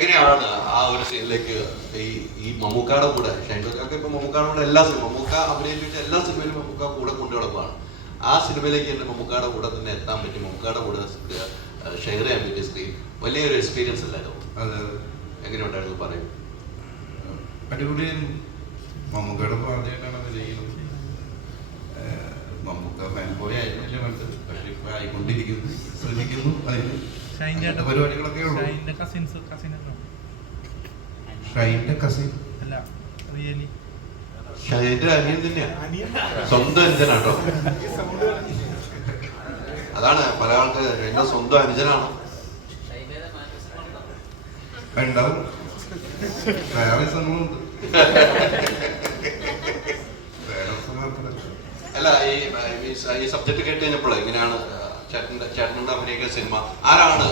എങ്ങനെയാണ് ആ ഒരു സീനിലേക്ക് ഈ ഈ മമ്മൂക്കാടെ കൂടെ ഷൈൻഡോക്കൊക്കെ ഇപ്പൊ മമ്മൂക്കാടെ കൂടെ എല്ലാ സിനിമ മമ്മൂക്ക അഭിനയിപ്പിച്ച എല്ലാ സിനിമയിലും മമ്മൂക്ക കൂടെ കൊണ്ടു നടക്കുകയാണ് ആ സിനിമയിലേക്ക് തന്നെ മമ്മൂക്കാടെ കൂടെ തന്നെ എത്താൻ പറ്റി മമ്മൂക്കാടെ കൂടെ ഷെയർ ചെയ്യാൻ പറ്റിയ സ്ക്രീൻ വലിയൊരു എക്സ്പീരിയൻസ് അല്ലായിരുന്നു അത്? എങ്ങനെയുണ്ടായിരുന്നു പറയും? അടിപൊളി മമ്മൂക്കയുടെ ആദ്യമായിട്ടാണ് ചെയ്യുന്നത്. മമ്മൂക്ക ഫാൻ ബോയ് ആയിരുന്നില്ല പക്ഷെ ഇപ്പൊ ആയിക്കൊണ്ടിരിക്കുന്നു ശ്രമിക്കുന്നു അതിന്. പരിപാടികളൊക്കെ ഉള്ളൂ. ഷൈന്റെ കസിൻസ് കസിൻ ഷൈന്റെ കസിൻ അല്ല റിയലി. ഷൈന്റെ അനിയൻ തന്നെയാണ് സ്വന്തം അനുജനാട്ടോ അതാണ് പല ആൾക്ക് എന്റെ സ്വന്തം അനുജനാണ്. ഉണ്ടാവും വേറെ സംഘങ്ങളുണ്ട് അല്ല ഈ സബ്ജക്ട് കേട്ട് കഴിഞ്ഞപ്പോഴാണ് എങ്ങനെയാണ് ചേട്ടന്റെ ചേട്ടനുടെ അഭിനയിക്കുന്ന സിനിമ. ആരാണ്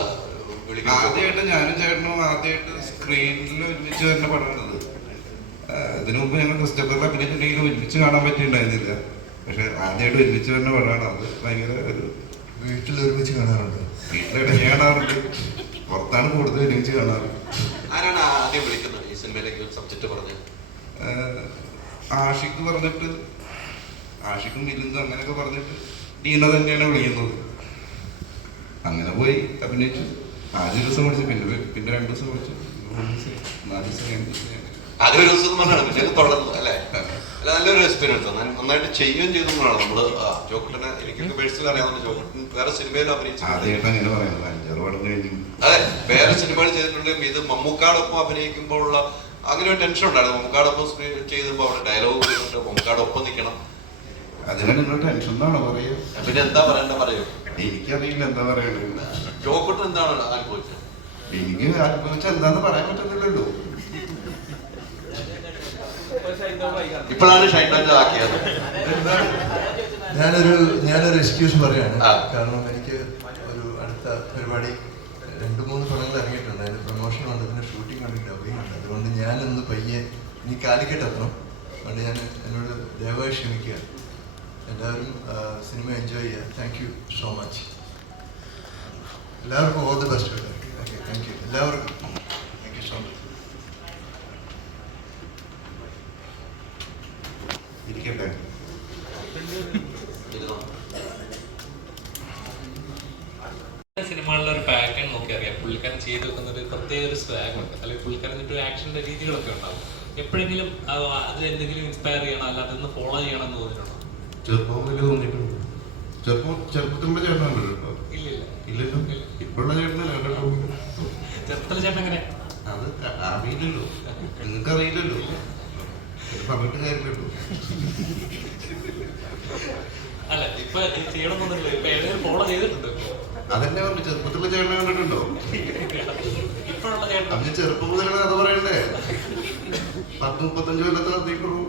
ആദ്യമായിട്ട് ഞാനും ചേട്ടനും ആദ്യമായിട്ട് സ്ക്രീനിൽ ഒരുമിച്ച് തന്നെ പടമുള്ളത് ഇതിനു മുമ്പ് ഞങ്ങൾ ക്രിസ്റ്റഫറിൽ അഭിനയിച്ചിട്ടുണ്ടെങ്കിൽ ഒരുമിച്ച് കാണാൻ പറ്റിയിട്ടുണ്ടായിരുന്നില്ല. പക്ഷെ ആദ്യമായിട്ട് ഒരുമിച്ച് തന്നെ പടമാണ് അത്. ഭയങ്കര ഒരു വീട്ടിൽ ഒരുമിച്ച് കാണാറുണ്ട്. വീട്ടിലിടയ്ക്ക് കാണാറുണ്ട് പുറത്താണ് കൂടുതൽ ഒരുമിച്ച് കാണാറ്. ആരാണ് ആദ്യം വിളിക്കുന്നത് ഈ സിനിമയിലേക്ക് സബ്ജക്ട് പറഞ്ഞത് ആഷിക്ക് പറഞ്ഞിട്ട് ആഷിക്കും മിലിന്ദും അങ്ങനെയൊക്കെ പറഞ്ഞിട്ട് ഡീന തന്നെയാണ് വിളിക്കുന്നത്. അങ്ങനെ പോയി. അഭിനയിച്ചു. ആദ്യ ദിവസം പഠിച്ചു. പിന്നെ പിന്നെ രണ്ടു ദിവസം പഠിച്ചു. നാല് ദിവസം രണ്ട് ദിവസം. ആദ്യം ഒരു ദിവസം പറഞ്ഞാണ് പിന്നെ തുടർന്നു അല്ലേ? അല്ല നല്ലൊരു എക്സ്പീരിയൻസ് ആണ്. നന്നായിട്ട് ചെയ്യുകയും ചെയ്തെന്നാണ് നമ്മൾ ആ, ജോക്കുട്ടനെ എനിക്കൊക്കെ പേഴ്സണൽ അറിയാവുന്ന ജോക്കുട്ടൻ വേറെ സിനിമയിൽ അഭിനയിച്ചു അതെ വേറെ സിനിമകൾ ചെയ്തിട്ടുണ്ടെങ്കിൽ ഇത് മമ്മൂക്കാടൊപ്പം അഭിനയിക്കുമ്പോഴുള്ള അങ്ങനെ ഒരു ടെൻഷൻ ഉണ്ടായിരുന്നു. മമ്മൂക്കാടൊപ്പം ചെയ്തപ്പോ ചെയ്തപ്പോൾ അവിടെ ഡയലോഗ് വരുന്നുണ്ട് മമ്മൂക്കാടൊപ്പം നിൽക്കണം. അതിനെ നിങ്ങൾ ടെൻഷൻ എന്നാണോ പറയുക? പിന്നെ എന്താ പറയണ്ട പറയൂ എനിക്കറിയില്ല എന്താ ജോക്കുട്ടൻ എന്താണ് അനുഭവിച്ചത് എനിക്ക് അനുഭവിച്ച എന്താന്ന് പറയാൻ പറ്റുന്നില്ലല്ലോ. ഇപ്പോഴാണ് ആക്കിയത്. ഞാനൊരു ഞാനൊരു എക്സ്ക്യൂസ് പറയാണ്. കാരണം എനിക്ക് ഒരു അടുത്ത പരിപാടി രണ്ട് മൂന്ന് പടങ്ങൾ ഇറങ്ങിയിട്ടുണ്ട്. അതിന്റെ പ്രൊമോഷൻ ഉണ്ട് പിന്നെ ഷൂട്ടിംഗ് ഉണ്ട് ഡബിങ് ഉണ്ട്. അതുകൊണ്ട് ഞാനൊന്ന് പയ്യെ ഇനി കാലിക്കറ്റ് എത്തണം അതുകൊണ്ട് ഞാൻ എന്നോട് ദയവായി ക്ഷമിക്കുക. എല്ലാവരും സിനിമ എൻജോയ് ചെയ്യുക. താങ്ക് യു സോ മച്ച് എല്ലാവർക്കും all the best okay thank you എല്ലാവർക്കും. താങ്ക് യു സോ മച്ച് ഇരിക്കട്ടെ. സിനിമകളിലെ പാറ്റേൺ നോക്കി അറിയാം. പുള്ളിക്കാരൻ ചെയ്തു വെക്കുന്ന ഒരു പ്രത്യേക ഒരു സ്വാഗ് ഉണ്ട്. അല്ലെങ്കിൽ പുള്ളിക്കാരൻ ഒരു ആക്ഷന്റെ രീതികളൊക്കെ ഉണ്ടാവും. എപ്പോഴെങ്കിലും അത് എന്തെങ്കിലും ഇൻസ്പയർ ചെയ്യണം അല്ലാതെ ഒന്ന് ഫോളോ ചെയ്യണം എന്ന് തോന്നിയിട്ടുണ്ടോ? ചെറുപ്പം വലിയ തോന്നിയിട്ടുണ്ട്. ചെറുപ്പം ചെറുപ്പത്തിലുള്ള ചേട്ടനല്ലോ ഇല്ലില്ല. ഇപ്പോഴുള്ള ചേട്ടനല്ല ചെറുപ്പത്തിലെ ചേട്ടൻ എങ്ങനെ? അത് അറിയില്ലല്ലോ. നിങ്ങൾക്ക് അറിയില്ലല്ലോ പറഞ്ഞിട്ട് കാര്യമില്ലല്ലോ. അല്ല ഇപ്പൊ ഏതെങ്കിലും ഫോളോ ചെയ്തിട്ടുണ്ട് അതെന്നെ പറഞ്ഞു. ചെറുപ്പത്തിലുള്ള ചേട്ടനെ കണ്ടിട്ടുണ്ടോ? ഇപ്പോഴുള്ള ചേട്ടൻ. ചെറുപ്പം മുതലാണ് അത് പറയണ്ടേ? പത്ത് മുപ്പത്തഞ്ച് കൊല്ലത്തെ കഥയ്ക്കുള്ളൂ